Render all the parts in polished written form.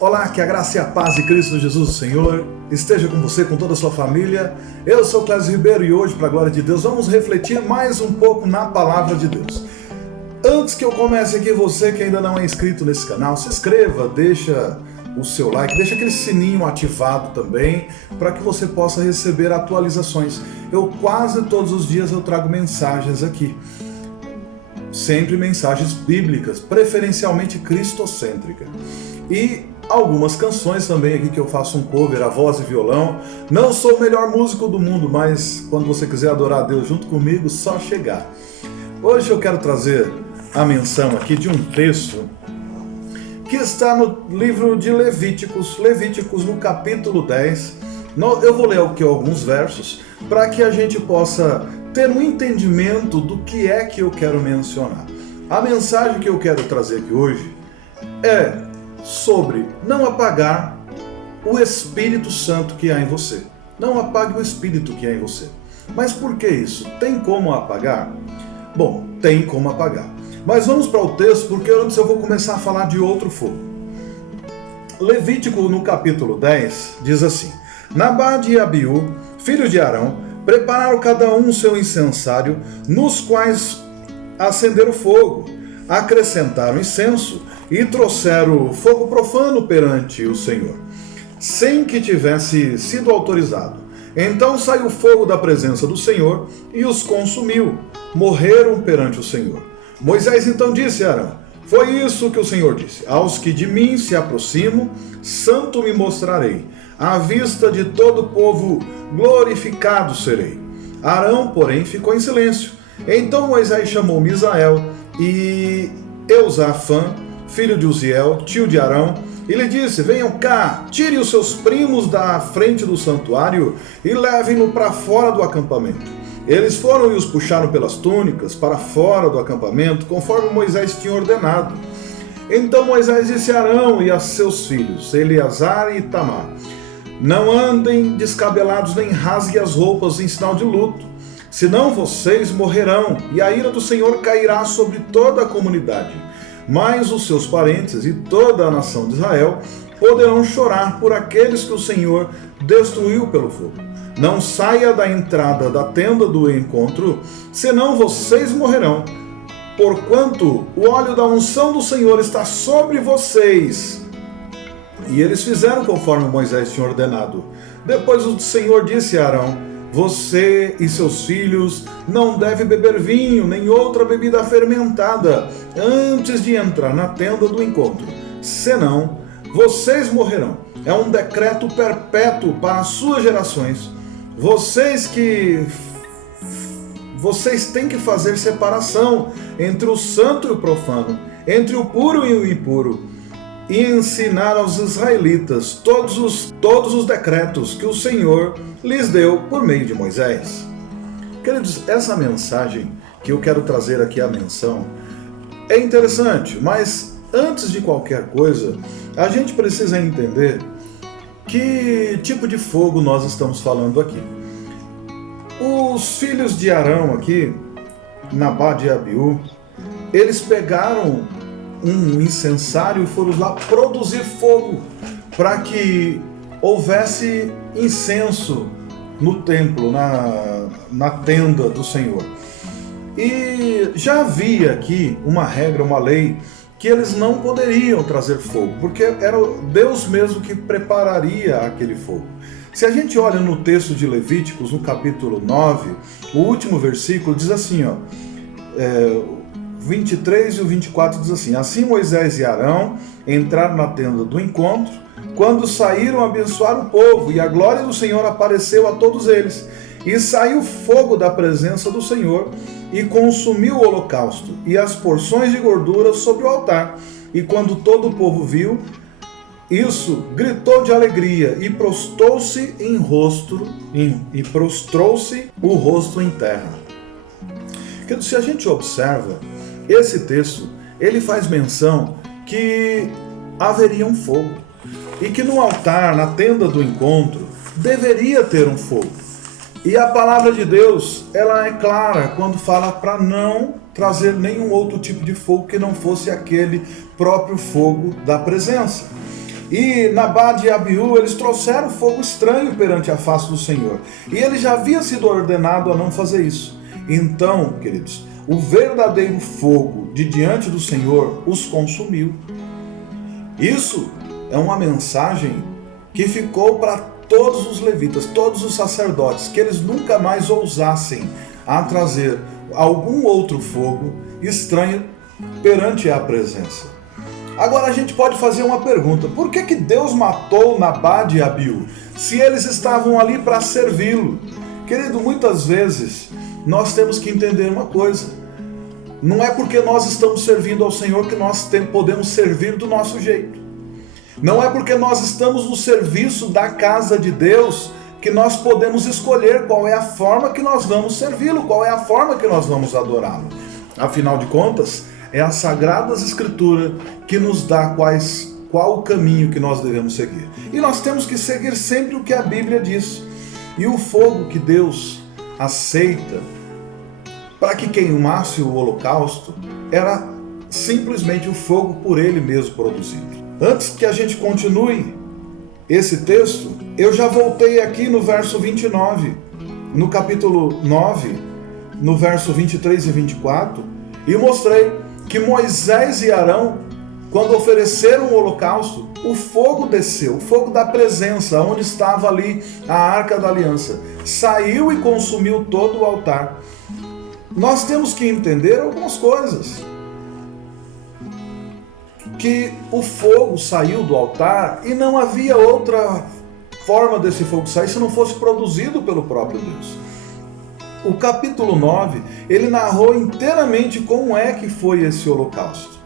Olá, que a graça e a paz de Cristo Jesus, o Senhor, esteja com você, com toda a sua família. Eu sou Clésio Ribeiro e hoje, para a glória de Deus, vamos refletir mais um pouco na Palavra de Deus. Antes que eu comece aqui, você que ainda não é inscrito nesse canal, se inscreva, deixa o seu like, deixa aquele sininho ativado também, para que você possa receber atualizações. Quase todos os dias eu trago mensagens aqui. Sempre mensagens bíblicas, preferencialmente cristocêntricas. E algumas canções também aqui que eu faço um cover, a voz e violão. Não sou o melhor músico do mundo, mas quando você quiser adorar a Deus junto comigo, só chegar. Hoje eu quero trazer a menção aqui de um texto que está no livro de Levíticos no capítulo 10. Eu vou ler aqui alguns versos para que a gente possa ter um entendimento do que é que eu quero mencionar. A mensagem que eu quero trazer aqui hoje é sobre não apagar o Espírito Santo que há em você. Não apague o Espírito que há em você. Mas por que isso? Tem como apagar? Bom, tem como apagar. Mas vamos para o texto, porque antes eu vou começar a falar de outro fogo. Levítico, no capítulo 10, diz assim: Nadab e Abiú, filhos de Arão, prepararam cada um seu incensário, nos quais acenderam fogo, acrescentaram incenso e trouxeram fogo profano perante o Senhor, sem que tivesse sido autorizado. Então saiu fogo da presença do Senhor e os consumiu, morreram perante o Senhor. Moisés então disse a Arão: Foi isso que o Senhor disse: Aos que de mim se aproximam, santo me mostrarei, à vista de todo o povo glorificado serei. Arão, porém, ficou em silêncio. Então Moisés chamou Misael e Eusafã, filho de Uziel, tio de Arão, e lhe disse: Venham cá, tire os seus primos da frente do santuário e levem-no para fora do acampamento. Eles foram e os puxaram pelas túnicas para fora do acampamento, conforme Moisés tinha ordenado. Então Moisés disse a Arão e a seus filhos, Eleazar e Itamar: Não andem descabelados nem rasguem as roupas em sinal de luto, senão vocês morrerão, e a ira do Senhor cairá sobre toda a comunidade. Mas os seus parentes e toda a nação de Israel poderão chorar por aqueles que o Senhor destruiu pelo fogo. Não saia da entrada da tenda do encontro, senão vocês morrerão, porquanto o óleo da unção do Senhor está sobre vocês. E eles fizeram conforme Moisés tinha ordenado. Depois o Senhor disse a Arão: Você e seus filhos não devem beber vinho, nem outra bebida fermentada, antes de entrar na tenda do encontro, senão vocês morrerão. É um decreto perpétuo para as suas gerações. Vocês têm que fazer separação entre o santo e o profano, entre o puro e o impuro, e ensinar aos israelitas todos os decretos que o Senhor lhes deu por meio de Moisés. Queridos, essa mensagem que eu quero trazer aqui à menção é interessante, mas antes de qualquer coisa, a gente precisa entender que tipo de fogo nós estamos falando aqui. Os filhos de Arão aqui, Nadab e Abiú, eles pegaram um incensário e foram lá produzir fogo para que houvesse incenso no templo, na tenda do Senhor. E já havia aqui uma regra, uma lei, que eles não poderiam trazer fogo, porque era Deus mesmo que prepararia aquele fogo. Se a gente olha no texto de Levíticos, no capítulo 9, o último versículo diz assim, 23 e o 24 diz assim: Assim Moisés e Arão entraram na tenda do encontro, quando saíram abençoar o povo, e a glória do Senhor apareceu a todos eles. E saiu fogo da presença do Senhor, e consumiu o holocausto, e as porções de gordura sobre o altar. E quando todo o povo viu isso, gritou de alegria, e prostrou-se o rosto em terra. Se a gente observa, esse texto, ele faz menção que haveria um fogo, e que no altar, na tenda do encontro, deveria ter um fogo. E a palavra de Deus, ela é clara quando fala para não trazer nenhum outro tipo de fogo que não fosse aquele próprio fogo da presença. E Nabade e Abiú, eles trouxeram fogo estranho perante a face do Senhor. E ele já havia sido ordenado a não fazer isso. Então, queridos, o verdadeiro fogo de diante do Senhor os consumiu. Isso é uma mensagem que ficou para todos os levitas, todos os sacerdotes, que eles nunca mais ousassem a trazer algum outro fogo estranho perante a presença. Agora a gente pode fazer uma pergunta: por que Deus matou Nabade e Abiú, se eles estavam ali para servi-lo? Querido, muitas vezes nós temos que entender uma coisa: não é porque nós estamos servindo ao Senhor que nós podemos servir do nosso jeito. Não é porque nós estamos no serviço da casa de Deus que nós podemos escolher qual é a forma que nós vamos servi-lo, qual é a forma que nós vamos adorá-lo. Afinal de contas, é as Sagradas Escrituras que nos dá qual o caminho que nós devemos seguir. E nós temos que seguir sempre o que a Bíblia diz. E o fogo que Deus aceita para que queimasse o holocausto era simplesmente o fogo por ele mesmo produzido. Antes que a gente continue esse texto, eu já voltei aqui no verso 29, no capítulo 9, no verso 23 e 24, e mostrei que Moisés e Arão, quando ofereceram o holocausto, o fogo desceu, o fogo da presença, onde estava ali a Arca da Aliança, saiu e consumiu todo o altar. Nós temos que entender algumas coisas. Que o fogo saiu do altar e não havia outra forma desse fogo sair se não fosse produzido pelo próprio Deus. O capítulo 9, ele narrou inteiramente como é que foi esse holocausto.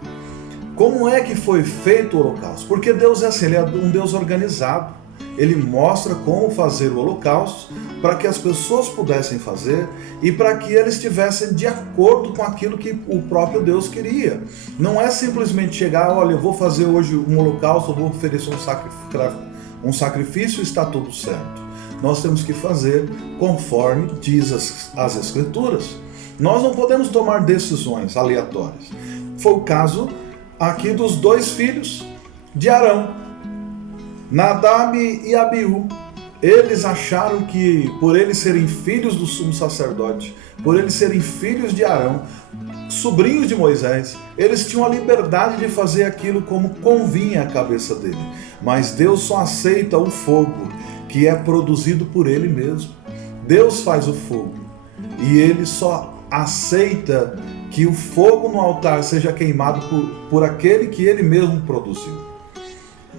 Como é que foi feito o holocausto? Porque Deus é assim, ele é um Deus organizado. Ele mostra como fazer o holocausto para que as pessoas pudessem fazer e para que eles estivessem de acordo com aquilo que o próprio Deus queria. Não é simplesmente chegar, olha, eu vou fazer hoje um holocausto, eu vou oferecer um sacrifício e está tudo certo. Nós temos que fazer conforme diz as Escrituras. Nós não podemos tomar decisões aleatórias. Foi o caso aqui dos dois filhos de Arão, Nadab e Abiú. Eles acharam que por eles serem filhos do sumo sacerdote, por eles serem filhos de Arão, sobrinhos de Moisés, eles tinham a liberdade de fazer aquilo como convinha à cabeça dele. Mas Deus só aceita o fogo que é produzido por ele mesmo. Deus faz o fogo e ele só aceita que o fogo no altar seja queimado por aquele que ele mesmo produziu.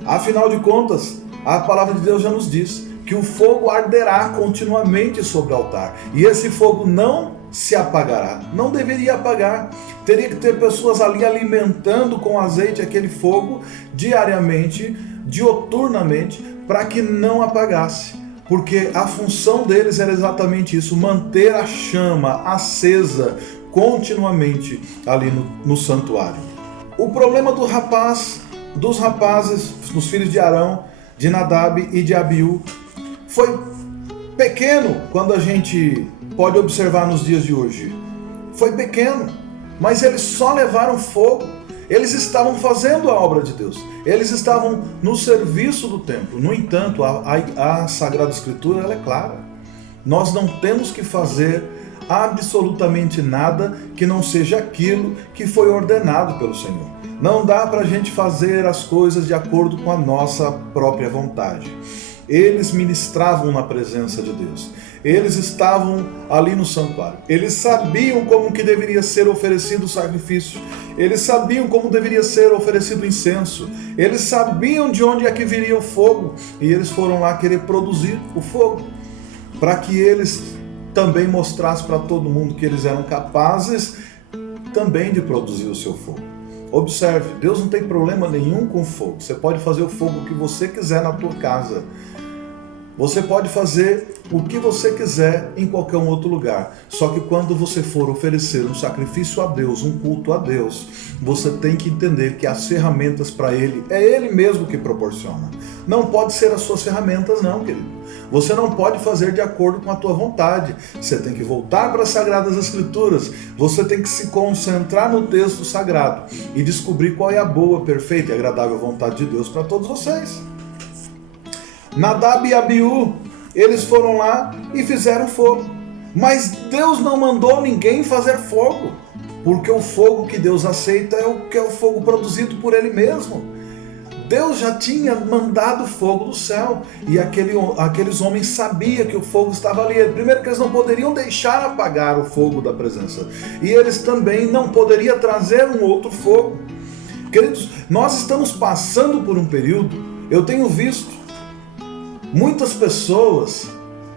Afinal de contas, a palavra de Deus já nos diz que o fogo arderá continuamente sobre o altar. E esse fogo não se apagará. Não deveria apagar. Teria que ter pessoas ali alimentando com azeite aquele fogo diariamente, dioturnamente, para que não apagasse. Porque a função deles era exatamente isso, manter a chama acesa continuamente ali no santuário. O problema dos rapazes, dos filhos de Arão, de Nadab e de Abiú, foi pequeno quando a gente pode observar nos dias de hoje. Foi pequeno, mas eles só levaram fogo. Eles estavam fazendo a obra de Deus. Eles estavam no serviço do templo. No entanto, a Sagrada Escritura ela é clara. Nós não temos que fazer absolutamente nada que não seja aquilo que foi ordenado pelo Senhor. Não dá para a gente fazer as coisas de acordo com a nossa própria vontade. Eles ministravam na presença de Deus. Eles estavam ali no santuário. Eles sabiam como que deveria ser oferecido o sacrifício. Eles sabiam como deveria ser oferecido o incenso. Eles sabiam de onde é que viria o fogo. E eles foram lá querer produzir o fogo. Para que eles também mostrassem para todo mundo que eles eram capazes também de produzir o seu fogo. Observe, Deus não tem problema nenhum com fogo. Você pode fazer o fogo que você quiser na tua casa. Você pode fazer o que você quiser em qualquer outro lugar. Só que quando você for oferecer um sacrifício a Deus, um culto a Deus, você tem que entender que as ferramentas para Ele, é Ele mesmo que proporciona. Não pode ser as suas ferramentas não, querido. Você não pode fazer de acordo com a tua vontade. Você tem que voltar para as Sagradas Escrituras. Você tem que se concentrar no texto sagrado e descobrir qual é a boa, perfeita e agradável vontade de Deus para todos vocês. Nadab e Abiú, eles foram lá e fizeram fogo. Mas Deus não mandou ninguém fazer fogo, porque o fogo que Deus aceita é o fogo produzido por Ele mesmo. Deus já tinha mandado fogo do céu e aqueles homens sabiam que o fogo estava ali. Primeiro que eles não poderiam deixar apagar o fogo da presença. E eles também não poderiam trazer um outro fogo. Queridos, nós estamos passando por um período, eu tenho visto muitas pessoas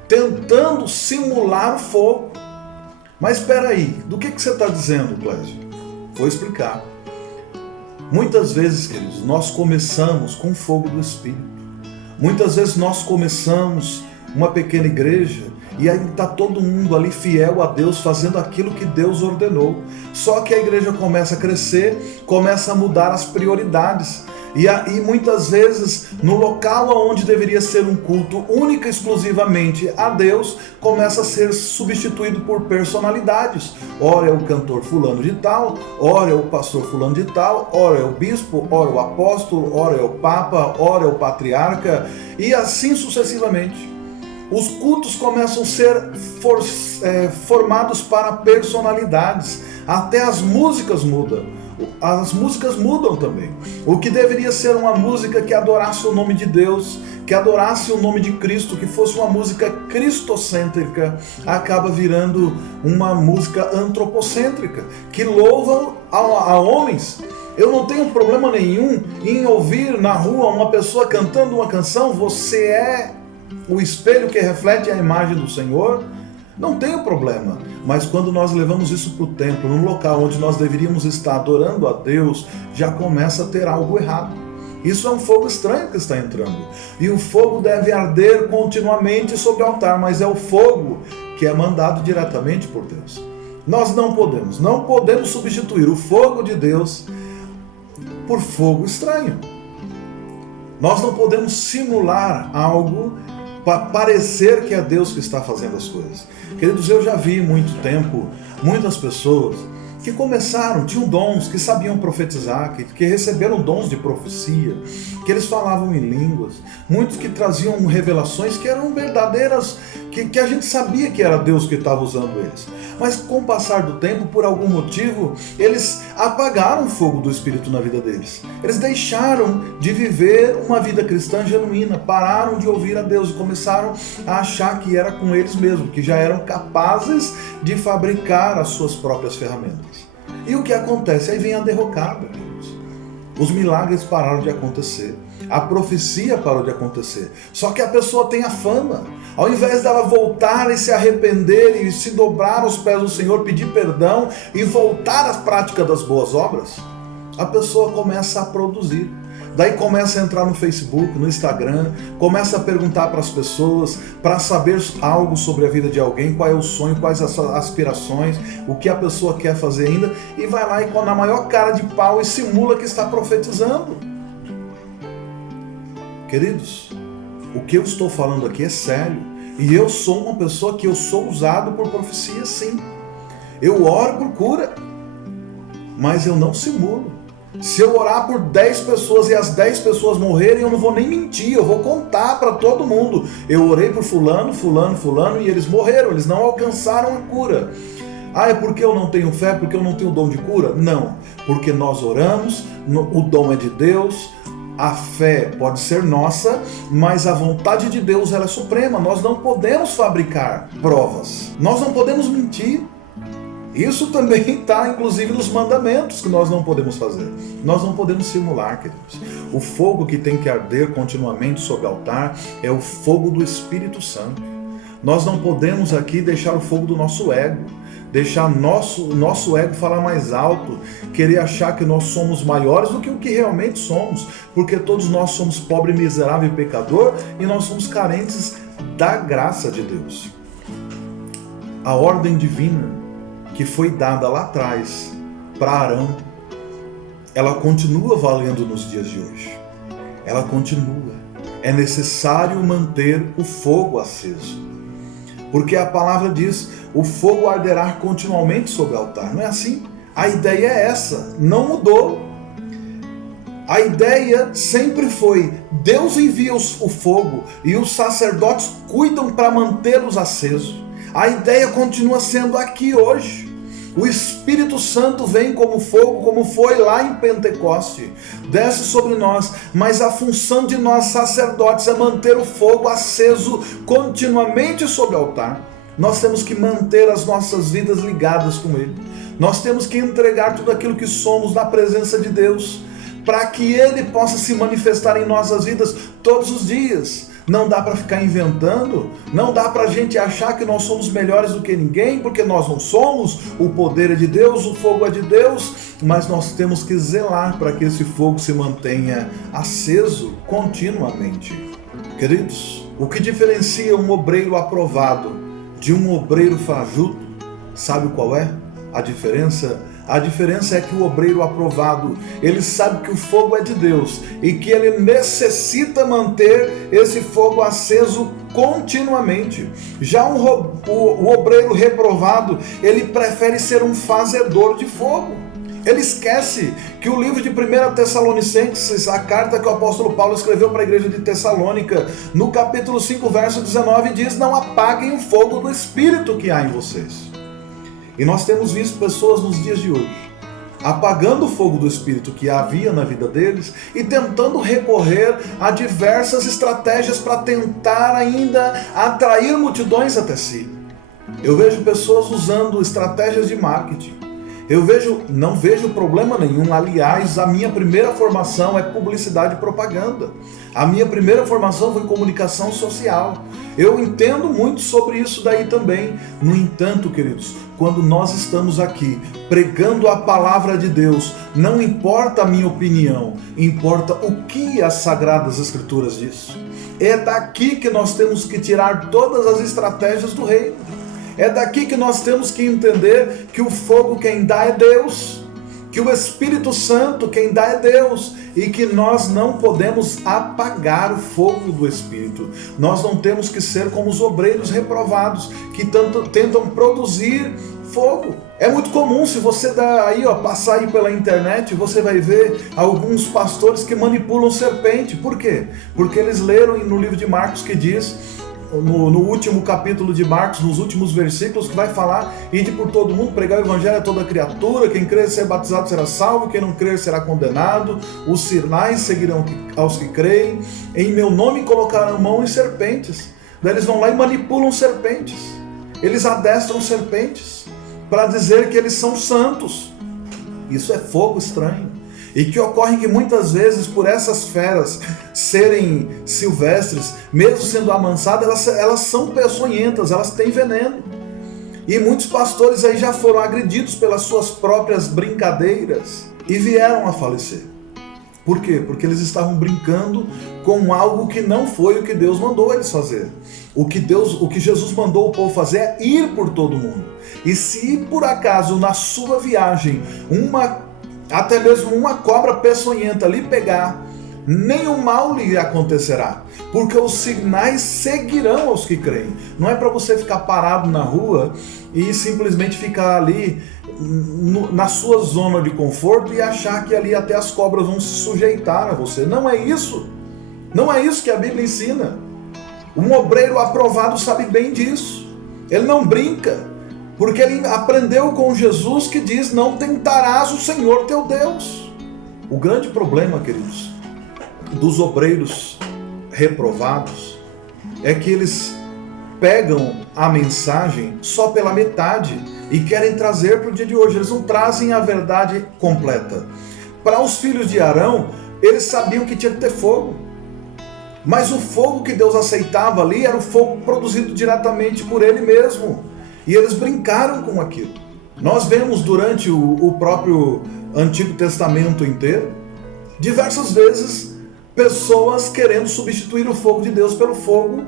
tentando simular o fogo. Mas espera aí, do que você está dizendo, Clésio? Vou explicar. Muitas vezes, queridos, nós começamos com o fogo do Espírito. Muitas vezes nós começamos uma pequena igreja e aí está todo mundo ali fiel a Deus, fazendo aquilo que Deus ordenou. Só que a igreja começa a crescer, começa a mudar as prioridades. E muitas vezes, no local onde deveria ser um culto única e exclusivamente a Deus, começa a ser substituído por personalidades. Ora é o cantor fulano de tal, ora é o pastor fulano de tal, ora é o bispo, ora é o apóstolo, ora é o papa, ora é o patriarca, e assim sucessivamente. Os cultos começam a ser formados para personalidades, até as músicas mudam. As músicas mudam também. O que deveria ser uma música que adorasse o nome de Deus, que adorasse o nome de Cristo, que fosse uma música cristocêntrica, acaba virando uma música antropocêntrica, que louva a homens. Eu não tenho problema nenhum em ouvir na rua uma pessoa cantando uma canção, você é o espelho que reflete a imagem do Senhor. Não tenho problema, mas quando nós levamos isso para o templo, num local onde nós deveríamos estar adorando a Deus, já começa a ter algo errado. Isso é um fogo estranho que está entrando. E o fogo deve arder continuamente sobre o altar, mas é o fogo que é mandado diretamente por Deus. Nós não podemos substituir o fogo de Deus por fogo estranho. Nós não podemos simular algo para parecer que é Deus que está fazendo as coisas. Queridos, eu já vi muito tempo, muitas pessoas que tinham dons, que sabiam profetizar, que receberam dons de profecia, que eles falavam em línguas, muitos que traziam revelações que eram verdadeiras, que a gente sabia que era Deus que estava usando eles. Mas com o passar do tempo, por algum motivo, eles apagaram o fogo do Espírito na vida deles. Eles deixaram de viver uma vida cristã genuína, pararam de ouvir a Deus e começaram a achar que era com eles mesmos, que já eram capazes de fabricar as suas próprias ferramentas. E o que acontece? Aí vem a derrocada, queridos. Os milagres pararam de acontecer. A profecia parou de acontecer. Só que a pessoa tem a fama. Ao invés dela voltar e se arrepender e se dobrar aos pés do Senhor, pedir perdão e voltar à prática das boas obras, a pessoa começa a produzir. Daí começa a entrar no Facebook, no Instagram, começa a perguntar para as pessoas, para saber algo sobre a vida de alguém, qual é o sonho, quais as aspirações, o que a pessoa quer fazer ainda, e vai lá e na maior cara de pau e simula que está profetizando. Queridos, o que eu estou falando aqui é sério, e eu sou uma pessoa que eu sou usado por profecia, sim. Eu oro por cura, mas eu não simulo. Se eu orar por 10 pessoas e as 10 pessoas morrerem, eu não vou nem mentir, eu vou contar para todo mundo. Eu orei por fulano, e eles morreram, eles não alcançaram a cura. Ah, é porque eu não tenho fé, porque eu não tenho dom de cura? Não, porque nós oramos, o dom é de Deus, a fé pode ser nossa, mas a vontade de Deus ela é suprema. Nós não podemos fabricar provas, nós não podemos mentir. Isso também está, inclusive, nos mandamentos que nós não podemos fazer. Nós não podemos simular, queridos. O fogo que tem que arder continuamente sobre o altar é o fogo do Espírito Santo. Nós não podemos aqui deixar o fogo do nosso ego, deixar nosso ego falar mais alto, querer achar que nós somos maiores do que o que realmente somos, porque todos nós somos pobre, miserável e pecador, e nós somos carentes da graça de Deus. A ordem divina que foi dada lá atrás para Arão, ela continua valendo nos dias de hoje. Ela continua. É necessário manter o fogo aceso. Porque a palavra diz, o fogo arderá continuamente sobre o altar. Não é assim? A ideia é essa, não mudou. A ideia sempre foi, Deus envia o fogo e os sacerdotes cuidam para mantê-los acesos. A ideia continua sendo aqui hoje. O Espírito Santo vem como fogo, como foi lá em Pentecoste, desce sobre nós, mas a função de nós sacerdotes é manter o fogo aceso continuamente sobre o altar. Nós temos que manter as nossas vidas ligadas com Ele. Nós temos que entregar tudo aquilo que somos na presença de Deus, para que Ele possa se manifestar em nossas vidas todos os dias. Não dá para ficar inventando, não dá para a gente achar que nós somos melhores do que ninguém, porque nós não somos, o poder é de Deus, o fogo é de Deus, mas nós temos que zelar para que esse fogo se mantenha aceso continuamente. Queridos, o que diferencia um obreiro aprovado de um obreiro fajuto, sabe qual é a diferença? A diferença é que o obreiro aprovado, ele sabe que o fogo é de Deus e que ele necessita manter esse fogo aceso continuamente. Já o obreiro reprovado, ele prefere ser um fazedor de fogo. Ele esquece que o livro de 1 Tessalonicenses, a carta que o apóstolo Paulo escreveu para a igreja de Tessalônica, no capítulo 5, verso 19, diz: não apaguem o fogo do Espírito que há em vocês. E nós temos visto pessoas nos dias de hoje apagando o fogo do Espírito que havia na vida deles e tentando recorrer a diversas estratégias para tentar ainda atrair multidões até si. Eu vejo pessoas usando estratégias de marketing. Não vejo problema nenhum. Aliás, a minha primeira formação é publicidade e propaganda. A minha primeira formação foi comunicação social. Eu entendo muito sobre isso daí também. No entanto, queridos, quando nós estamos aqui pregando a palavra de Deus, não importa a minha opinião, importa o que as Sagradas Escrituras dizem. É daqui que nós temos que tirar todas as estratégias do reino. É daqui que nós temos que entender que o fogo quem dá é Deus, que o Espírito Santo quem dá é Deus, e que nós não podemos apagar o fogo do Espírito. Nós não temos que ser como os obreiros reprovados, que tentam produzir fogo. É muito comum, se você passar aí pela internet, você vai ver alguns pastores que manipulam serpente. Por quê? Porque eles leram no livro de Marcos que diz, no último capítulo de Marcos, nos últimos versículos, que vai falar: ide por todo mundo, pregar o evangelho a toda criatura, quem crer e ser batizado será salvo, quem não crer será condenado, os sinais seguirão aos que creem, em meu nome colocarão mão em serpentes. Daí eles vão lá e manipulam serpentes, eles adestram serpentes, para dizer que eles são santos. Isso é fogo estranho. E que ocorre que muitas vezes, por essas feras serem silvestres, mesmo sendo amansadas, elas são peçonhentas, elas têm veneno. E muitos pastores aí já foram agredidos pelas suas próprias brincadeiras e vieram a falecer. Por quê? Porque eles estavam brincando com algo que não foi o que Deus mandou eles fazer. O que Jesus mandou o povo fazer é ir por todo mundo. E se por acaso na sua viagem até mesmo uma cobra peçonhenta lhe pegar, nenhum mal lhe acontecerá, porque os sinais seguirão aos que creem. Não é para você ficar parado na rua e simplesmente ficar ali na sua zona de conforto e achar que ali até as cobras vão se sujeitar a você. Não é isso. Não é isso que a Bíblia ensina. Um obreiro aprovado sabe bem disso. Ele não brinca. Porque ele aprendeu com Jesus que diz: não tentarás o Senhor teu Deus. O grande problema, queridos, dos obreiros reprovados é que eles pegam a mensagem só pela metade e querem trazer para o dia de hoje. Eles não trazem a verdade completa. Para os filhos de Arão, eles sabiam que tinha que ter fogo. Mas o fogo que Deus aceitava ali era o fogo produzido diretamente por Ele mesmo. E eles brincaram com aquilo. Nós vemos durante o próprio Antigo Testamento inteiro, diversas vezes, pessoas querendo substituir o fogo de Deus pelo fogo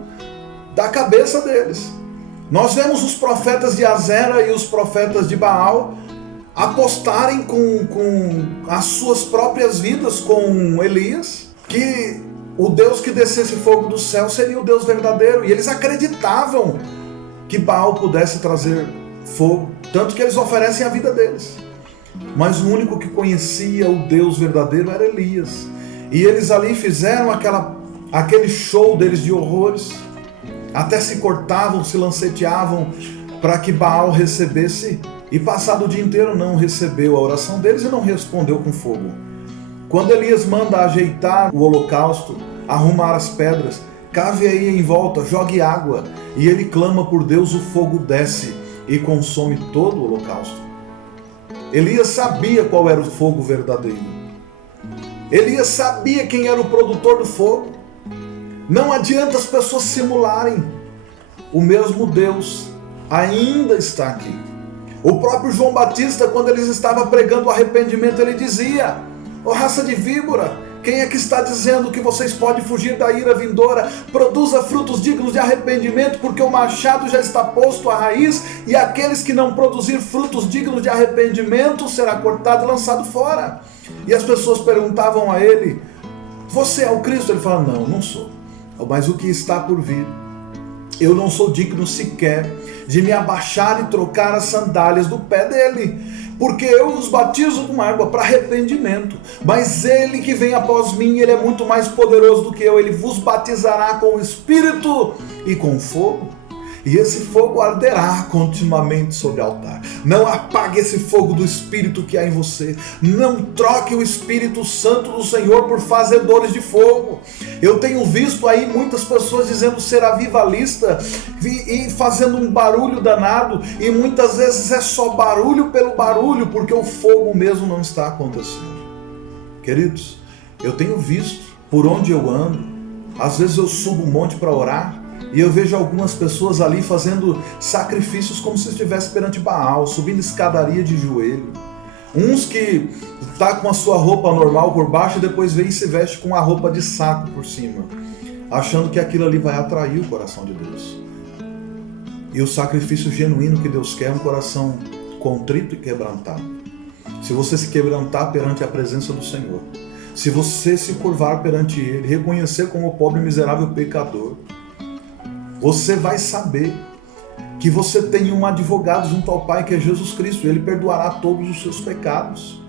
da cabeça deles. Nós vemos os profetas de Azera e os profetas de Baal apostarem com as suas próprias vidas com Elias, que o Deus que descesse fogo do céu seria o Deus verdadeiro. E eles acreditavam que Baal pudesse trazer fogo, tanto que eles oferecem a vida deles. Mas o único que conhecia o Deus verdadeiro era Elias. E eles ali fizeram aquele show deles de horrores, até se cortavam, se lanceteavam para que Baal recebesse, e passado o dia inteiro não recebeu a oração deles e não respondeu com fogo. Quando Elias manda ajeitar o holocausto, arrumar as pedras, cave aí em volta, jogue água, e ele clama por Deus, o fogo desce e consome todo o holocausto. Elias sabia qual era o fogo verdadeiro. Elias sabia quem era o produtor do fogo. Não adianta as pessoas simularem. O mesmo Deus ainda está aqui. O próprio João Batista, quando ele estava pregando o arrependimento, ele dizia: "Ó raça de víbora, quem é que está dizendo que vocês podem fugir da ira vindoura? Produza frutos dignos de arrependimento, porque o machado já está posto à raiz, e aqueles que não produzir frutos dignos de arrependimento será cortado e lançado fora." E as pessoas perguntavam a ele: "Você é o Cristo?" Ele fala: "Não, não sou. Mas o que está por vir, eu não sou digno sequer de me abaixar e trocar as sandálias do pé dele, porque eu os batizo com água para arrependimento, mas ele que vem após mim, ele é muito mais poderoso do que eu, ele vos batizará com o Espírito e com fogo, e esse fogo arderá continuamente sobre o altar." Não apague esse fogo do Espírito que há em você. Não troque o Espírito Santo do Senhor por fazedores de fogo. Eu tenho visto aí muitas pessoas dizendo ser avivalista e fazendo um barulho danado, e muitas vezes é só barulho pelo barulho, porque o fogo mesmo não está acontecendo. Queridos, eu tenho visto por onde eu ando. Às vezes eu subo um monte para orar, e eu vejo algumas pessoas ali fazendo sacrifícios como se estivesse perante Baal, subindo escadaria de joelho. Uns que tá com a sua roupa normal por baixo e depois vem e se veste com a roupa de saco por cima, achando que aquilo ali vai atrair o coração de Deus. E o sacrifício genuíno que Deus quer é um coração contrito e quebrantado. Se você se quebrantar perante a presença do Senhor, se você se curvar perante Ele, reconhecer como pobre e miserável pecador, você vai saber que você tem um advogado junto ao Pai, que é Jesus Cristo. Ele perdoará todos os seus pecados.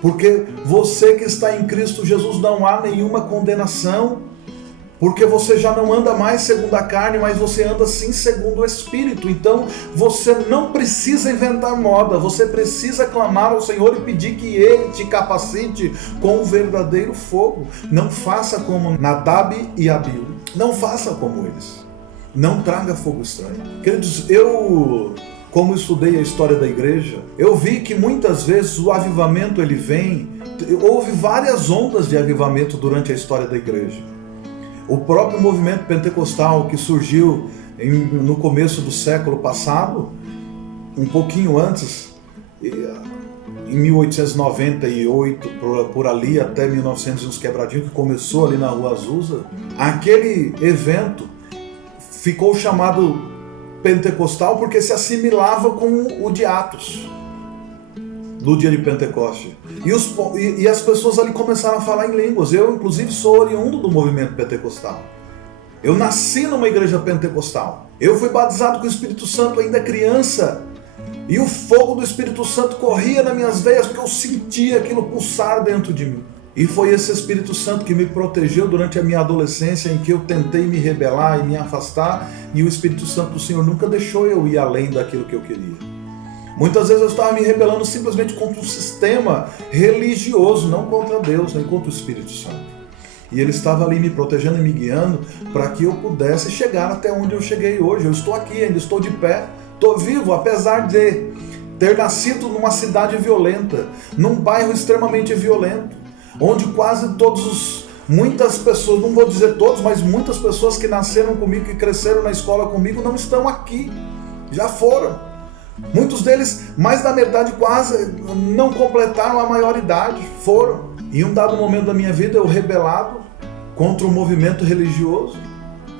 Porque você que está em Cristo Jesus, não há nenhuma condenação. Porque você já não anda mais segundo a carne, mas você anda sim segundo o Espírito. Então você não precisa inventar moda. Você precisa clamar ao Senhor e pedir que Ele te capacite com o verdadeiro fogo. Não faça como Nadab e Abiú. Não faça como eles. Não traga fogo estranho. Queridos, como estudei a história da igreja, eu vi que muitas vezes o avivamento ele vem, houve várias ondas de avivamento durante a história da igreja. O próprio movimento pentecostal que surgiu no começo do século passado, um pouquinho antes, em 1898, por ali até 1900 e uns quebradinhos, que começou ali na Rua Azusa, aquele evento ficou chamado pentecostal porque se assimilava com o de Atos, do dia de Pentecoste. E as pessoas ali começaram a falar em línguas. Eu, inclusive, sou oriundo do movimento pentecostal. Eu nasci numa igreja pentecostal. Eu fui batizado com o Espírito Santo ainda criança. E o fogo do Espírito Santo corria nas minhas veias, porque eu sentia aquilo pulsar dentro de mim. E foi esse Espírito Santo que me protegeu durante a minha adolescência, em que eu tentei me rebelar e me afastar, e o Espírito Santo do Senhor nunca deixou eu ir além daquilo que eu queria. Muitas vezes eu estava me rebelando simplesmente contra um sistema religioso, não contra Deus, nem contra o Espírito Santo. E Ele estava ali me protegendo e me guiando para que eu pudesse chegar até onde eu cheguei hoje. Eu estou aqui, ainda estou de pé, estou vivo, apesar de ter nascido numa cidade violenta, num bairro extremamente violento, onde muitas pessoas, não vou dizer todos, mas muitas pessoas que nasceram comigo, que cresceram na escola comigo, não estão aqui, já foram. Muitos deles, mais da metade quase, não completaram a maioridade, foram. E em um dado momento da minha vida, eu rebelado contra o movimento religioso,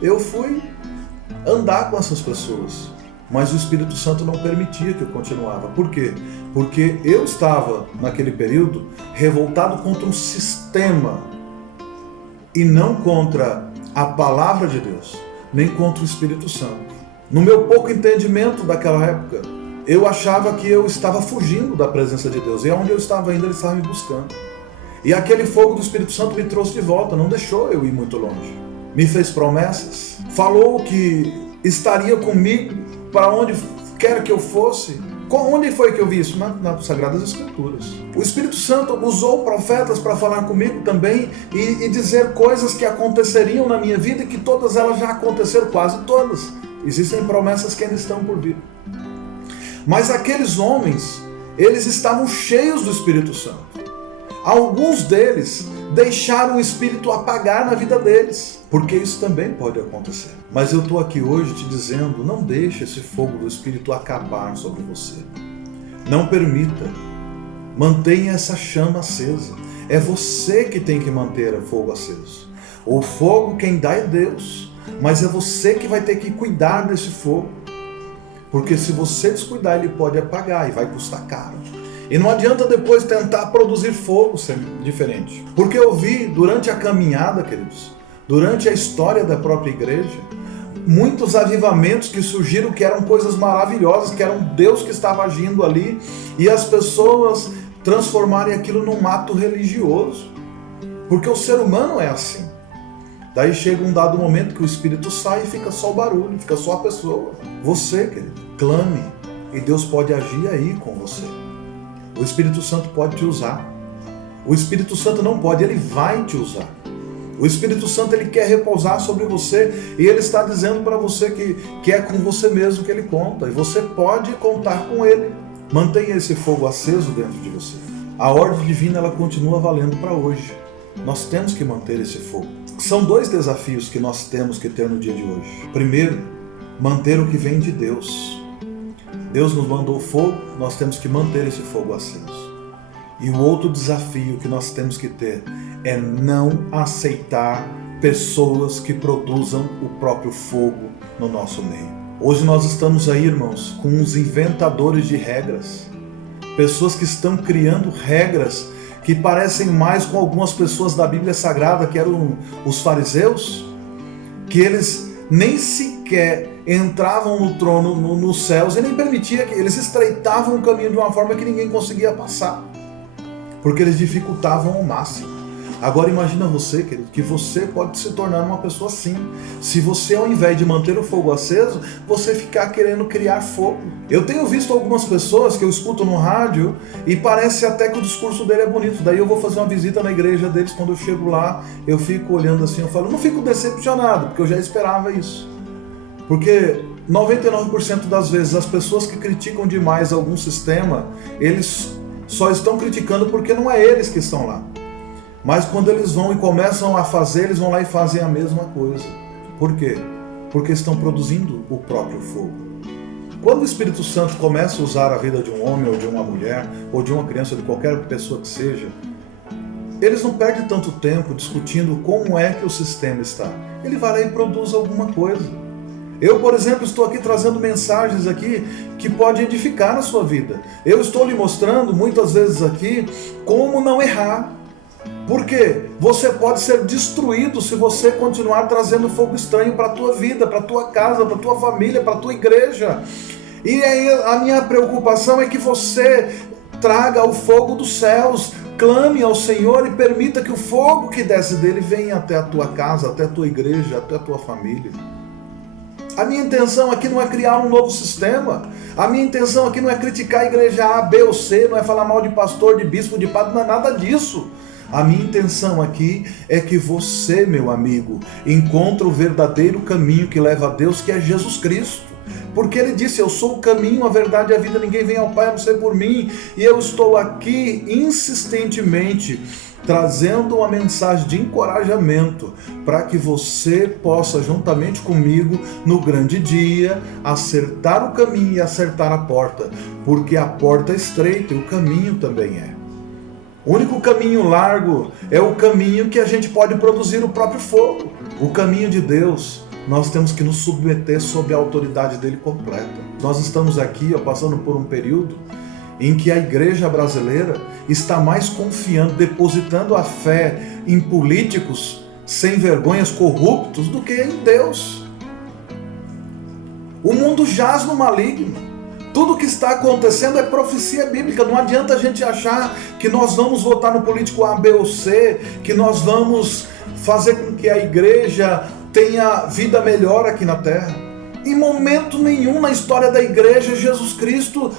eu fui andar com essas pessoas. Mas o Espírito Santo não permitia que eu continuava. Por quê? Porque eu estava, naquele período, revoltado contra um sistema e não contra a palavra de Deus, nem contra o Espírito Santo. No meu pouco entendimento daquela época, eu achava que eu estava fugindo da presença de Deus. E onde eu estava indo, Ele estava me buscando. E aquele fogo do Espírito Santo me trouxe de volta, não deixou eu ir muito longe. Me fez promessas, falou que estaria comigo para onde quer que eu fosse. Onde foi que eu vi isso? Nas Sagradas Escrituras. O Espírito Santo usou profetas para falar comigo também e dizer coisas que aconteceriam na minha vida e que todas elas já aconteceram, quase todas. Existem promessas que ainda estão por vir. Mas aqueles homens, eles estavam cheios do Espírito Santo. Alguns deles deixaram o Espírito apagar na vida deles, porque isso também pode acontecer. Mas eu estou aqui hoje te dizendo, não deixe esse fogo do Espírito acabar sobre você. Não permita. Mantenha essa chama acesa. É você que tem que manter o fogo aceso. O fogo quem dá é Deus, mas é você que vai ter que cuidar desse fogo. Porque se você descuidar, ele pode apagar e vai custar caro. E não adianta depois tentar produzir fogo sempre diferente. Porque eu vi durante a caminhada, queridos, durante a história da própria igreja, muitos avivamentos que surgiram que eram coisas maravilhosas, que era um Deus que estava agindo ali, e as pessoas transformarem aquilo num ato religioso. Porque o ser humano é assim. Daí chega um dado momento que o Espírito sai e fica só o barulho, fica só a pessoa. Você, querido, clame e Deus pode agir aí com você. O Espírito Santo pode te usar. O Espírito Santo não pode, ele vai te usar. O Espírito Santo, ele quer repousar sobre você e ele está dizendo para você que é com você mesmo que ele conta. E você pode contar com ele. Mantenha esse fogo aceso dentro de você. A ordem divina, ela continua valendo para hoje. Nós temos que manter esse fogo. São dois desafios que nós temos que ter no dia de hoje. Primeiro, manter o que vem de Deus. Deus nos mandou fogo, nós temos que manter esse fogo aceso. E o outro desafio que nós temos que ter é não aceitar pessoas que produzam o próprio fogo no nosso meio. Hoje nós estamos aí, irmãos, com uns inventadores de regras. Pessoas que estão criando regras que parecem mais com algumas pessoas da Bíblia Sagrada, que eram os fariseus, que eles nem sequer entravam no trono nos céus e nem permitia que eles estreitavam o caminho de uma forma que ninguém conseguia passar, porque eles dificultavam ao máximo. Agora imagina você, querido, que você pode se tornar uma pessoa assim. Se você, ao invés de manter o fogo aceso, você ficar querendo criar fogo. Eu tenho visto algumas pessoas que eu escuto no rádio e parece até que o discurso dele é bonito. Daí eu vou fazer uma visita na igreja deles, quando eu chego lá, eu fico olhando assim, eu falo, não fico decepcionado, porque eu já esperava isso. Porque 99% das vezes as pessoas que criticam demais algum sistema, eles só estão criticando porque não é eles que estão lá. Mas quando eles vão e começam a fazer, eles vão lá e fazem a mesma coisa. Por quê? Porque estão produzindo o próprio fogo. Quando o Espírito Santo começa a usar a vida de um homem ou de uma mulher, ou de uma criança, ou de qualquer pessoa que seja, eles não perdem tanto tempo discutindo como é que o sistema está. Ele vai lá e produz alguma coisa. Eu, por exemplo, estou aqui trazendo mensagens aqui que podem edificar na sua vida. Eu estou lhe mostrando muitas vezes aqui como não errar. Porque você pode ser destruído se você continuar trazendo fogo estranho para a tua vida, para a tua casa, para a tua família, para a tua igreja. E aí a minha preocupação é que você traga o fogo dos céus, clame ao Senhor e permita que o fogo que desce dele venha até a tua casa, até a tua igreja, até a tua família. A minha intenção aqui não é criar um novo sistema. A minha intenção aqui não é criticar a igreja A, B ou C, não é falar mal de pastor, de bispo, de padre, não é nada disso. A minha intenção aqui é que você, meu amigo, encontre o verdadeiro caminho que leva a Deus, que é Jesus Cristo. Porque ele disse, eu sou o caminho, a verdade e a vida, ninguém vem ao Pai a não ser por mim. E eu estou aqui insistentemente trazendo uma mensagem de encorajamento para que você possa, juntamente comigo, no grande dia, acertar o caminho e acertar a porta. Porque a porta é estreita e o caminho também é. O único caminho largo é o caminho que a gente pode produzir o próprio fogo. O caminho de Deus nós temos que nos submeter sob a autoridade dele completa. Nós estamos aqui passando por um período em que a igreja brasileira está mais confiando, depositando a fé em políticos sem vergonhas, corruptos, do que em Deus. O mundo jaz no maligno. Tudo que está acontecendo é profecia bíblica. Não adianta a gente achar que nós vamos votar no político A, B ou C, que nós vamos fazer com que a igreja tenha vida melhor aqui na terra. Em momento nenhum na história da igreja, Jesus Cristo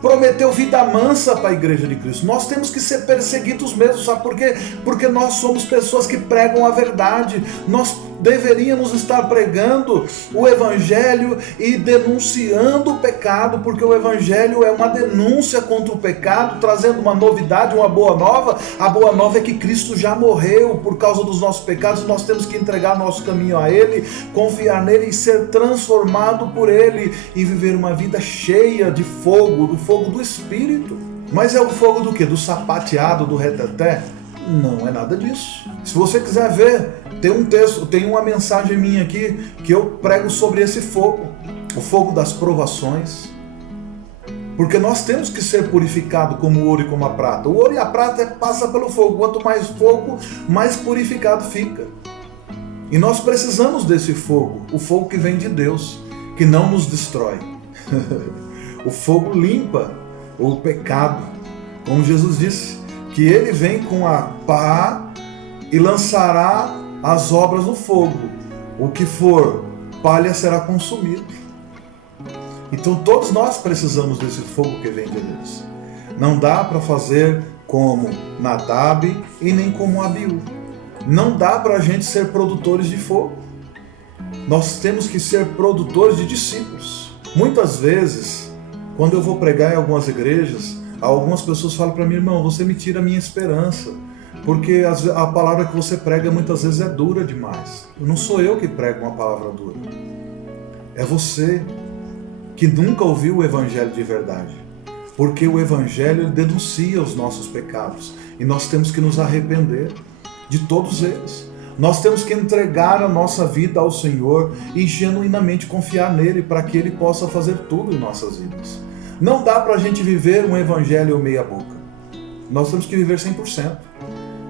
prometeu vida mansa para a igreja de Cristo. Nós temos que ser perseguidos mesmo, sabe por quê? Porque nós somos pessoas que pregam a verdade. Nós deveríamos estar pregando o evangelho e denunciando o pecado, porque o evangelho é uma denúncia contra o pecado, trazendo uma novidade, uma boa nova. A boa nova é que Cristo já morreu por causa dos nossos pecados. Nós temos que entregar nosso caminho a Ele, confiar nele e ser transformado por Ele e viver uma vida cheia de fogo, do fogo do Espírito. Mas é o fogo do quê? Do sapateado, do reteté? Não é nada disso. Se você quiser ver, tem um texto, tem uma mensagem minha aqui que eu prego sobre esse fogo, o fogo das provações. Porque nós temos que ser purificados como o ouro e como a prata. O ouro e a prata passa pelo fogo. Quanto mais fogo, mais purificado fica. E nós precisamos desse fogo, o fogo que vem de Deus, que não nos destrói. O fogo limpa o pecado, como Jesus disse, que ele vem com a pá e lançará as obras no fogo. O que for palha será consumido. Então todos nós precisamos desse fogo que vem de Deus. Não dá para fazer como Nadab e nem como Abiú. Não dá para a gente ser produtores de fogo. Nós temos que ser produtores de discípulos. Muitas vezes, quando eu vou pregar em algumas igrejas, algumas pessoas falam para mim: irmão, você me tira a minha esperança, porque a palavra que você prega muitas vezes é dura demais. Não sou eu que prego uma palavra dura. É você que nunca ouviu o evangelho de verdade. Porque o evangelho denuncia os nossos pecados e nós temos que nos arrepender de todos eles. Nós temos que entregar a nossa vida ao Senhor e genuinamente confiar nele para que ele possa fazer tudo em nossas vidas. Não dá para a gente viver um evangelho meia boca. Nós temos que viver 100%.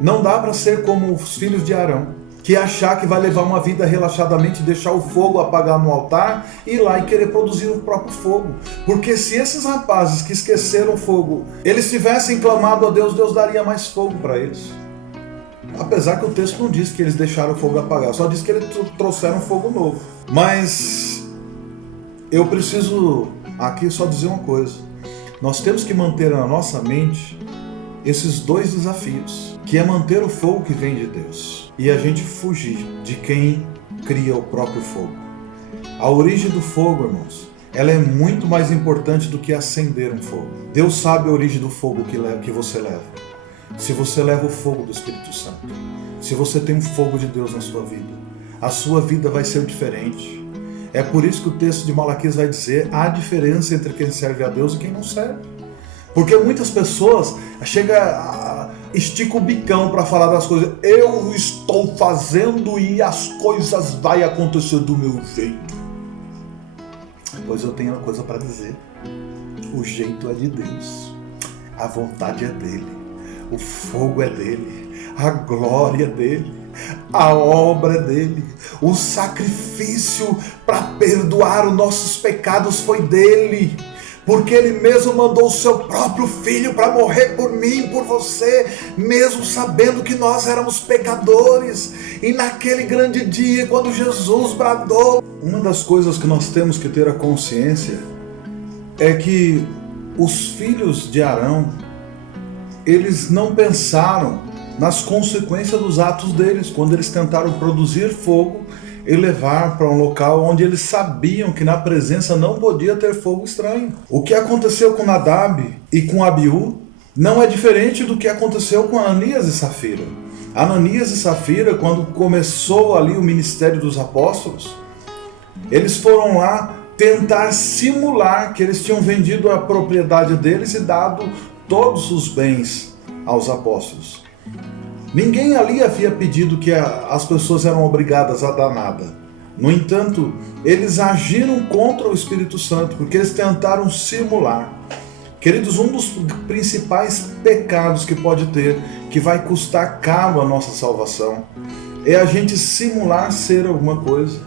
Não dá para ser como os filhos de Arão, que achar que vai levar uma vida relaxadamente, deixar o fogo apagar no altar e ir lá e querer produzir o próprio fogo. Porque se esses rapazes que esqueceram o fogo, eles tivessem clamado a Deus, Deus daria mais fogo para eles. Apesar que o texto não diz que eles deixaram o fogo apagar, só diz que eles trouxeram fogo novo. Mas eu preciso aqui só dizer uma coisa. Nós temos que manter na nossa mente esses dois desafios, que é manter o fogo que vem de Deus e a gente fugir de quem cria o próprio fogo. A origem do fogo, irmãos, ela é muito mais importante do que acender um fogo. Deus sabe a origem do fogo que você leva. Se você leva o fogo do Espírito Santo, se você tem um fogo de Deus na sua vida, a sua vida vai ser diferente. É por isso que o texto de Malaquias vai dizer: há diferença entre quem serve a Deus e quem não serve. Porque muitas pessoas esticam o bicão para falar das coisas. Eu estou fazendo e as coisas vão acontecer do meu jeito. Pois eu tenho uma coisa para dizer. O jeito é de Deus. A vontade é dele. O fogo é dele. A glória é dele. A obra é dele. O sacrifício para perdoar os nossos pecados foi dele. Porque ele mesmo mandou o seu próprio filho para morrer por mim, por você, mesmo sabendo que nós éramos pecadores. E naquele grande dia, quando Jesus bradou, uma das coisas que nós temos que ter a consciência é que os filhos de Arão, eles não pensaram nas consequências dos atos deles, quando eles tentaram produzir fogo e levar para um local onde eles sabiam que na presença não podia ter fogo estranho. O que aconteceu com Nadab e com Abiú não é diferente do que aconteceu com Ananias e Safira. Ananias e Safira, quando começou ali o ministério dos apóstolos, eles foram lá tentar simular que eles tinham vendido a propriedade deles e dado todos os bens aos apóstolos. Ninguém ali havia pedido que as pessoas eram obrigadas a dar nada. No entanto, eles agiram contra o Espírito Santo, porque eles tentaram simular. Queridos, um dos principais pecados que pode ter, que vai custar caro a nossa salvação, é a gente simular ser alguma coisa.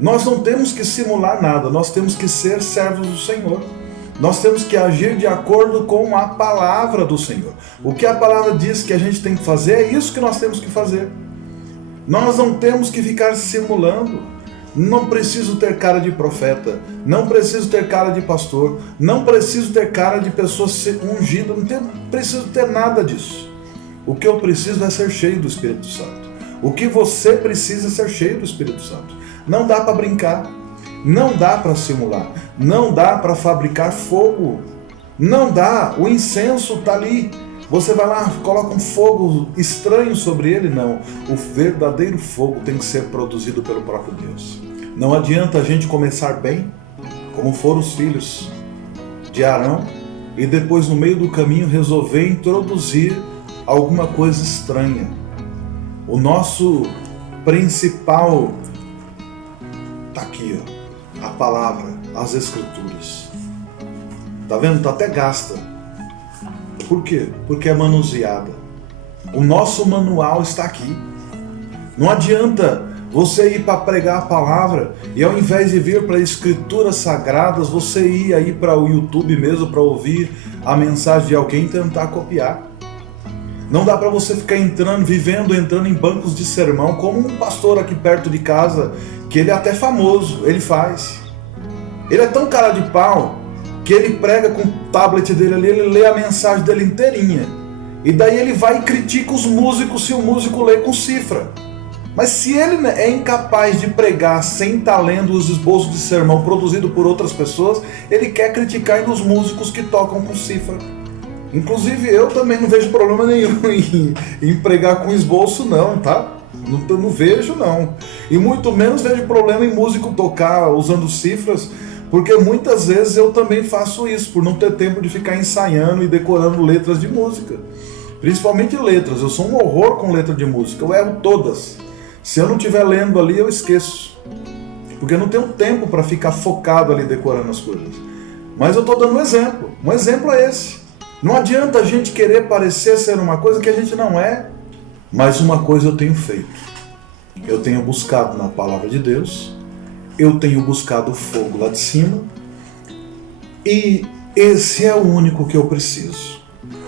Nós não temos que simular nada, nós temos que ser servos do Senhor. Nós temos que agir de acordo com a palavra do Senhor. O que a palavra diz que a gente tem que fazer, é isso que nós temos que fazer. Nós não temos que ficar simulando. Não preciso ter cara de profeta, não preciso ter cara de pastor, não preciso ter cara de pessoa ungida, não preciso ter nada disso. O que eu preciso é ser cheio do Espírito Santo. O que você precisa é ser cheio do Espírito Santo. Não dá para brincar, não dá para simular, não dá para fabricar fogo, não dá, o incenso está ali. Você vai lá, coloca um fogo estranho sobre ele? Não. O verdadeiro fogo tem que ser produzido pelo próprio Deus. Não adianta a gente começar bem, como foram os filhos de Arão, e depois no meio do caminho resolver introduzir alguma coisa estranha. O nosso principal está aqui, ó, a palavra, as Escrituras. Tá vendo? Tá até gasta. Por quê? Porque é manuseada. O nosso manual está aqui. Não adianta você ir para pregar a palavra e ao invés de vir para escrituras sagradas, você ir aí para o YouTube mesmo para ouvir a mensagem de alguém e tentar copiar. Não dá para você ficar entrando em bancos de sermão, como um pastor aqui perto de casa, que ele é até famoso, ele faz. Ele é tão cara de pau que ele prega com o tablet dele ali, ele lê a mensagem dele inteirinha. E daí ele vai e critica os músicos se o músico lê com cifra. Mas se ele é incapaz de pregar sem estar lendo os esboços de sermão produzido por outras pessoas, ele quer criticar ainda os músicos que tocam com cifra. Inclusive eu também não vejo problema nenhum em pregar com esboço não, tá? Não vejo não. E muito menos vejo problema em músico tocar usando cifras, porque muitas vezes eu também faço isso, por não ter tempo de ficar ensaiando e decorando letras de música. Principalmente letras, eu sou um horror com letra de música, eu erro todas. Se eu não estiver lendo ali, eu esqueço. Porque eu não tenho tempo para ficar focado ali decorando as coisas. Mas eu estou dando um exemplo. Um exemplo é esse. Não adianta a gente querer parecer ser uma coisa que a gente não é. Mas uma coisa eu tenho feito. Eu tenho buscado na palavra de Deus. Eu tenho buscado o fogo lá de cima. E esse é o único que eu preciso.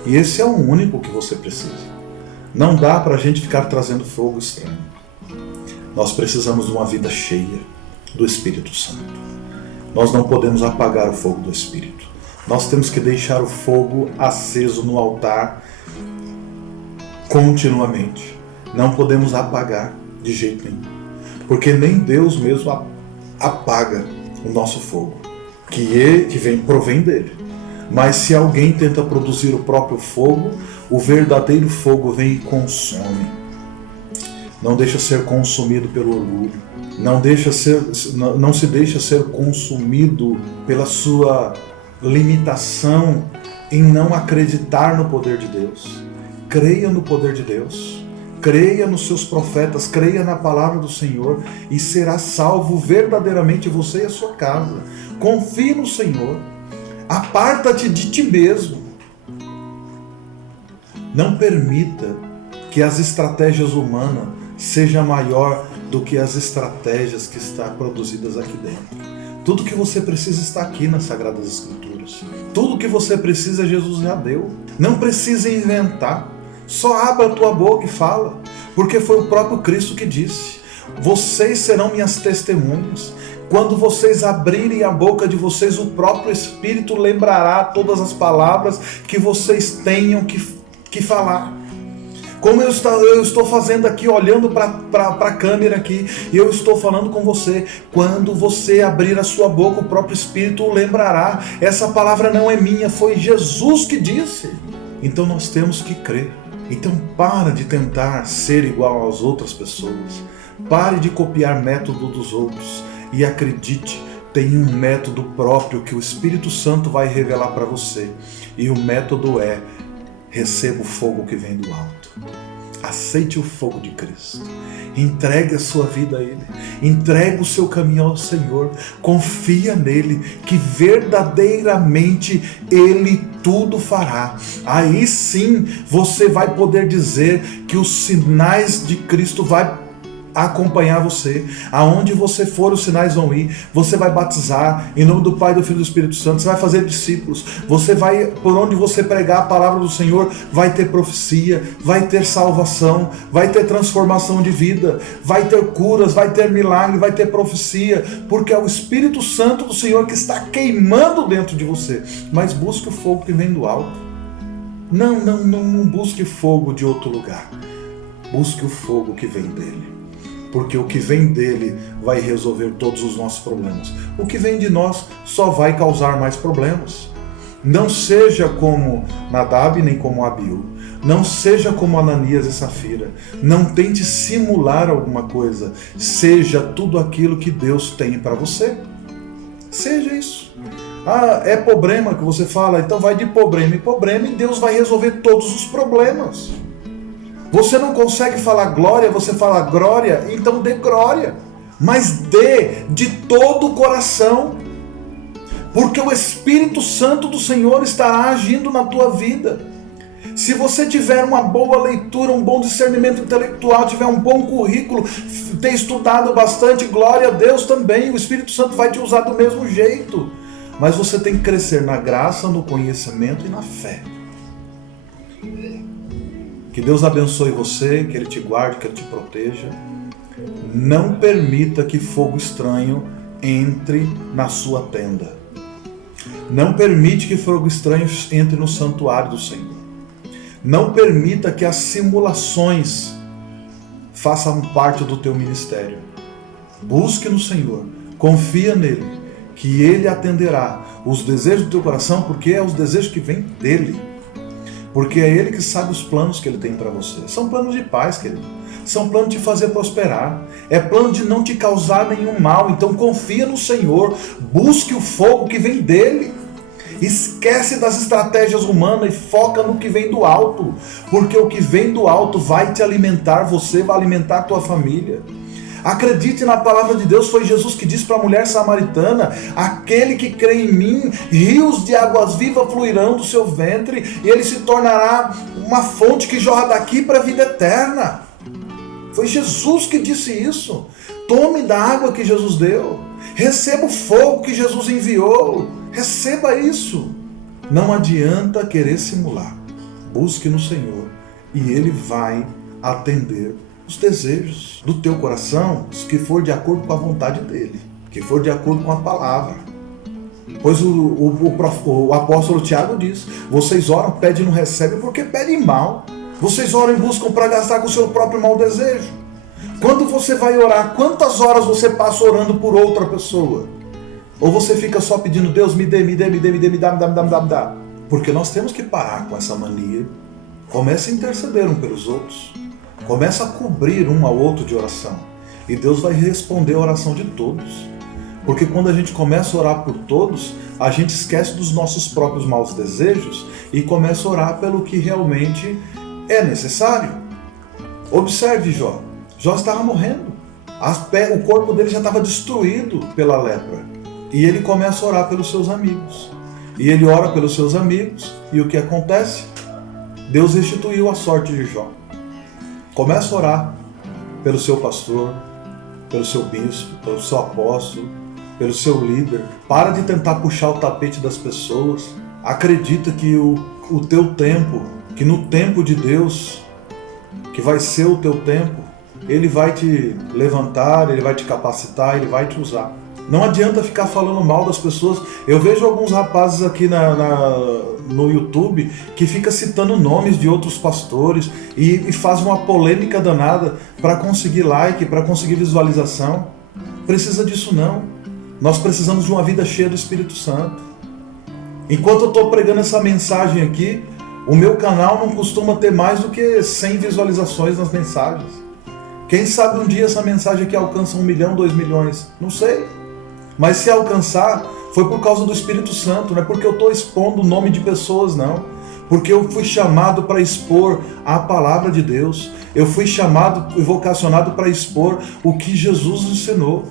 E esse é o único que você precisa. Não dá para a gente ficar trazendo fogo estranho. Nós precisamos de uma vida cheia do Espírito Santo. Nós não podemos apagar o fogo do Espírito. Nós temos que deixar o fogo aceso no altar continuamente. Não podemos apagar de jeito nenhum. Porque nem Deus mesmo apaga o nosso fogo, que provém dele. Mas se alguém tenta produzir o próprio fogo, o verdadeiro fogo vem e consome. Não deixa ser consumido pelo orgulho. Não se deixa ser consumido pela sua limitação em não acreditar no poder de Deus. Creia no poder de Deus. Creia nos seus profetas. Creia na palavra do Senhor e será salvo verdadeiramente você e a sua casa. Confie no Senhor. Aparta-te de ti mesmo. Não permita que as estratégias humanas sejam maior do que as estratégias que estão produzidas aqui dentro. Tudo que você precisa está aqui nas Sagradas Escrituras. Tudo que você precisa, Jesus já deu. Não precisa inventar. Só abra a tua boca e fala. Porque foi o próprio Cristo que disse: vocês serão minhas testemunhas. Quando vocês abrirem a boca de vocês, o próprio Espírito lembrará todas as palavras que vocês tenham que falar. Como eu estou fazendo aqui, olhando para a câmera aqui, e eu estou falando com você. Quando você abrir a sua boca, o próprio Espírito o lembrará. Essa palavra não é minha, foi Jesus que disse. Então nós temos que crer. Então para de tentar ser igual às outras pessoas. Pare de copiar método dos outros. E acredite, tem um método próprio que o Espírito Santo vai revelar para você. E o método é: receba o fogo que vem do alto. Aceite o fogo de Cristo. Entregue a sua vida a Ele. Entregue o seu caminho ao Senhor. Confia nele, que verdadeiramente Ele tudo fará. Aí sim você vai poder dizer que os sinais de Cristo vai acompanhar você. Aonde você for, os sinais vão ir. Você vai batizar em nome do Pai, do Filho e do Espírito Santo. Você vai fazer discípulos. Você vai, por onde você pregar a palavra do Senhor, vai ter profecia, vai ter salvação, vai ter transformação de vida, vai ter curas, vai ter milagre, vai ter profecia, porque é o Espírito Santo do Senhor que está queimando dentro de você. Mas busque o fogo que vem do alto. Não busque fogo de outro lugar. Busque o fogo que vem dele. Porque o que vem dele vai resolver todos os nossos problemas. O que vem de nós só vai causar mais problemas. Não seja como Nadab nem como Abiú. Não seja como Ananias e Safira. Não tente simular alguma coisa. Seja tudo aquilo que Deus tem para você. Seja isso. É problema que você fala, então vai de problema em problema e Deus vai resolver todos os problemas. Você não consegue falar glória, você fala glória, então dê glória. Mas dê de todo o coração. Porque o Espírito Santo do Senhor estará agindo na tua vida. Se você tiver uma boa leitura, um bom discernimento intelectual, tiver um bom currículo, ter estudado bastante, glória a Deus também. O Espírito Santo vai te usar do mesmo jeito. Mas você tem que crescer na graça, no conhecimento e na fé. Que Deus abençoe você, que Ele te guarde, que Ele te proteja. Não permita que fogo estranho entre na sua tenda. Não permite que fogo estranho entre no santuário do Senhor. Não permita que as simulações façam parte do teu ministério. Busque no Senhor, confia nele, que Ele atenderá os desejos do teu coração, porque é os desejos que vêm dEle. Porque é Ele que sabe os planos que Ele tem para você. São planos de paz, querido. São planos de te fazer prosperar. É plano de não te causar nenhum mal. Então confia no Senhor. Busque o fogo que vem dEle. Esquece das estratégias humanas e foca no que vem do alto. Porque o que vem do alto vai te alimentar você, vai alimentar a tua família. Acredite na palavra de Deus, foi Jesus que disse para a mulher samaritana: aquele que crê em mim, rios de águas vivas fluirão do seu ventre, e ele se tornará uma fonte que jorra daqui para a vida eterna. Foi Jesus que disse isso. Tome da água que Jesus deu, receba o fogo que Jesus enviou, receba isso. Não adianta querer simular. Busque no Senhor e Ele vai atender os desejos do teu coração, que for de acordo com a vontade dele, que for de acordo com a palavra. Pois o apóstolo Tiago diz: vocês oram, pedem e não recebem porque pedem mal. Vocês oram e buscam para gastar com o seu próprio mau desejo. Quando você vai orar, quantas horas você passa orando por outra pessoa? Ou você fica só pedindo: Deus me dê, dá. Porque nós temos que parar com essa mania. Comece a interceder um pelos outros. Começa a cobrir um ao outro de oração. E Deus vai responder a oração de todos. Porque quando a gente começa a orar por todos, a gente esquece dos nossos próprios maus desejos e começa a orar pelo que realmente é necessário. Observe Jó. Jó estava morrendo. O corpo dele já estava destruído pela lepra. E ele começa a orar pelos seus amigos. E ele ora pelos seus amigos. E o que acontece? Deus restituiu a sorte de Jó. Começa a orar pelo seu pastor, pelo seu bispo, pelo seu apóstolo, pelo seu líder. Para de tentar puxar o tapete das pessoas. Acredita que o teu tempo, que no tempo de Deus, que vai ser o teu tempo, Ele vai te levantar, Ele vai te capacitar, Ele vai te usar. Não adianta ficar falando mal das pessoas. Eu vejo alguns rapazes aqui no YouTube que fica citando nomes de outros pastores e faz uma polêmica danada para conseguir like, para conseguir visualização. Precisa disso não. Nós precisamos de uma vida cheia do Espírito Santo. Enquanto eu estou pregando essa mensagem aqui, o meu canal não costuma ter mais do que 100 visualizações nas mensagens. Quem sabe um dia essa mensagem aqui alcança 1 milhão, 2 milhões, não sei. Mas se alcançar, foi por causa do Espírito Santo, não é porque eu estou expondo o nome de pessoas, não. porque eu fui chamado para expor a palavra de Deus. Eu fui chamado e vocacionado para expor o que Jesus ensinou.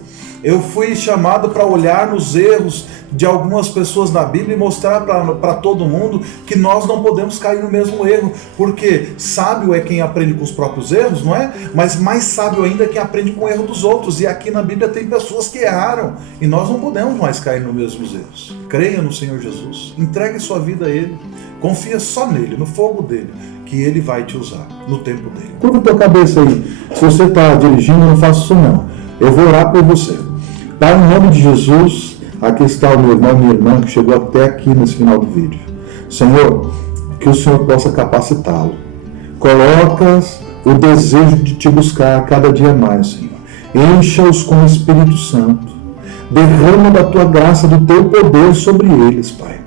Eu fui chamado para olhar nos erros de algumas pessoas na Bíblia e mostrar para todo mundo que nós não podemos cair no mesmo erro, porque sábio é quem aprende com os próprios erros, não é? Mas mais sábio ainda é quem aprende com o erro dos outros, e aqui na Bíblia tem pessoas que erraram, e nós não podemos mais cair nos mesmos erros. Creia no Senhor Jesus, entregue sua vida a Ele, confia só nele, no fogo dele, que Ele vai te usar no tempo dele. Curva a tua cabeça aí. Se você está dirigindo, não faça isso não. Eu vou orar por você. Pai, em nome de Jesus, aqui está o meu irmão, minha irmã, que chegou até aqui nesse final do vídeo. Senhor, que o Senhor possa capacitá-lo. Colocas o desejo de te buscar cada dia mais, Senhor. Encha-os com o Espírito Santo. Derrama da tua graça, do teu poder sobre eles, Pai,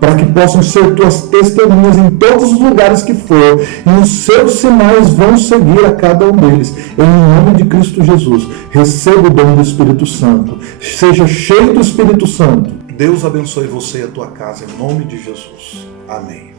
para que possam ser tuas testemunhas em todos os lugares que for, e os seus sinais vão seguir a cada um deles. Em nome de Cristo Jesus, receba o dom do Espírito Santo. Seja cheio do Espírito Santo. Deus abençoe você e a tua casa, em nome de Jesus. Amém.